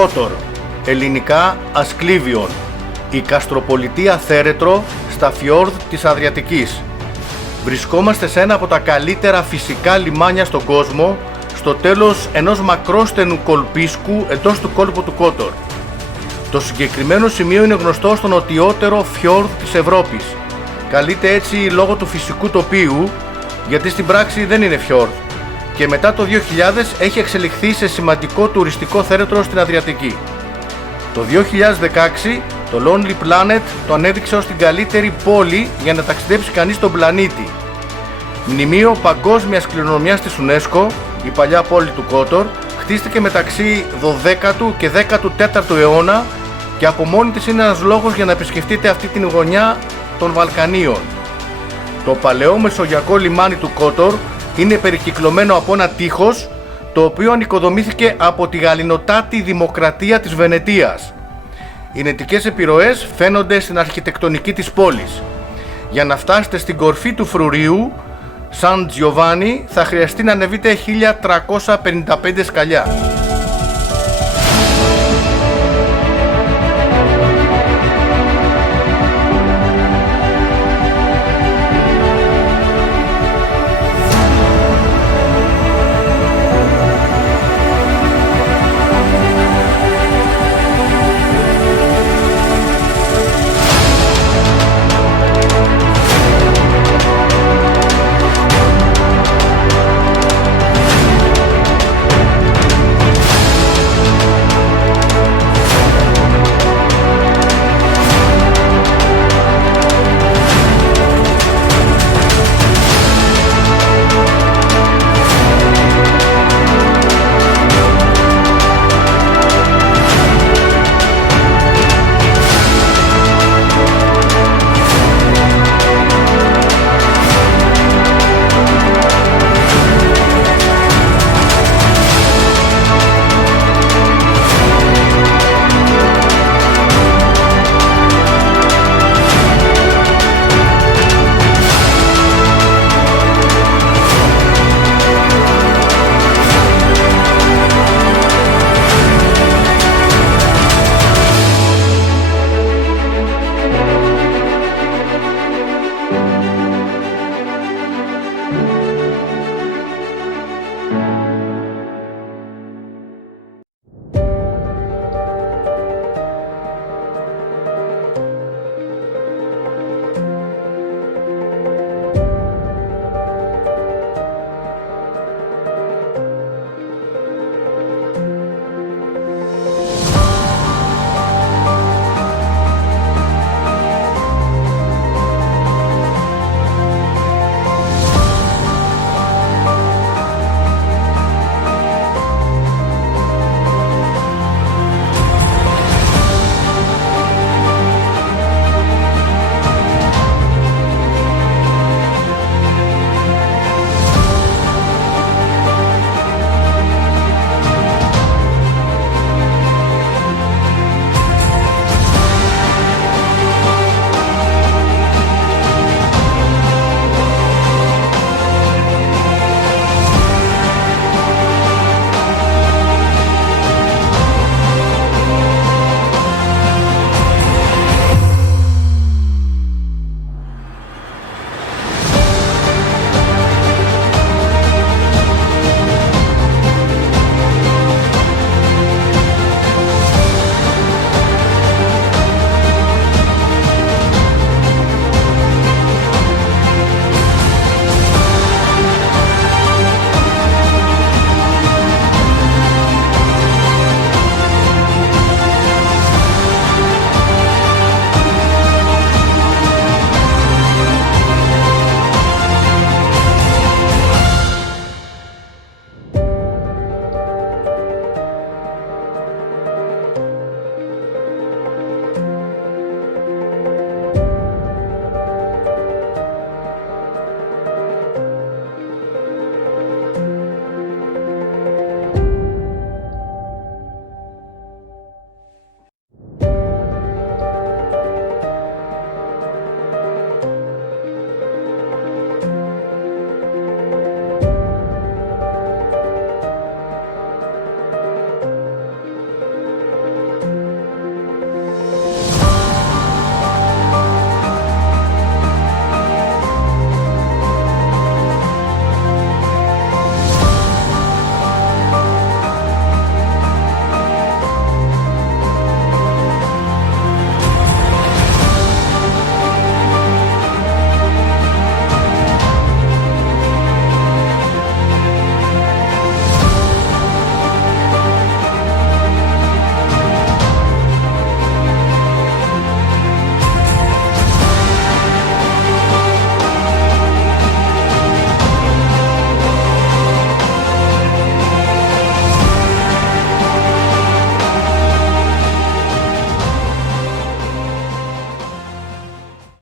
Κότορ, ελληνικά Ασκλίβιον, η καστροπολιτεία Θέρετρο στα φιόρδ της Αδριατικής. Βρισκόμαστε σε ένα από τα καλύτερα φυσικά λιμάνια στον κόσμο, στο τέλος ενός μακρόστενου κολπίσκου εντός του κόλπου του Κότορ. Το συγκεκριμένο σημείο είναι γνωστό στο νοτιότερο φιόρδ της Ευρώπης. Καλείται έτσι λόγω του φυσικού τοπίου, γιατί στην πράξη δεν είναι φιόρδ, και μετά το 2000 έχει εξελιχθεί σε σημαντικό τουριστικό θέρετρο στην Αδριατική. Το 2016 το Lonely Planet το ανέδειξε ως την καλύτερη πόλη για να ταξιδέψει κανείς στον πλανήτη. Μνημείο παγκόσμιας κληρονομιάς της UNESCO, η παλιά πόλη του Κότορ, χτίστηκε μεταξύ 12ου και 14ου αιώνα και από μόνη της είναι ένας λόγος για να επισκεφτείτε αυτή την γωνιά των Βαλκανίων. Το παλαιό μεσογειακό λιμάνι του Κότορ είναι περικυκλωμένο από ένα τείχος, το οποίο ανοικοδομήθηκε από τη γαληνοτάτη δημοκρατία της Βενετίας. Οι νετικές επιρροές φαίνονται στην αρχιτεκτονική της πόλης. Για να φτάσετε στην κορφή του φρουρίου Σαν Τζιοβάνι θα χρειαστεί να ανεβείτε 1355 σκαλιά.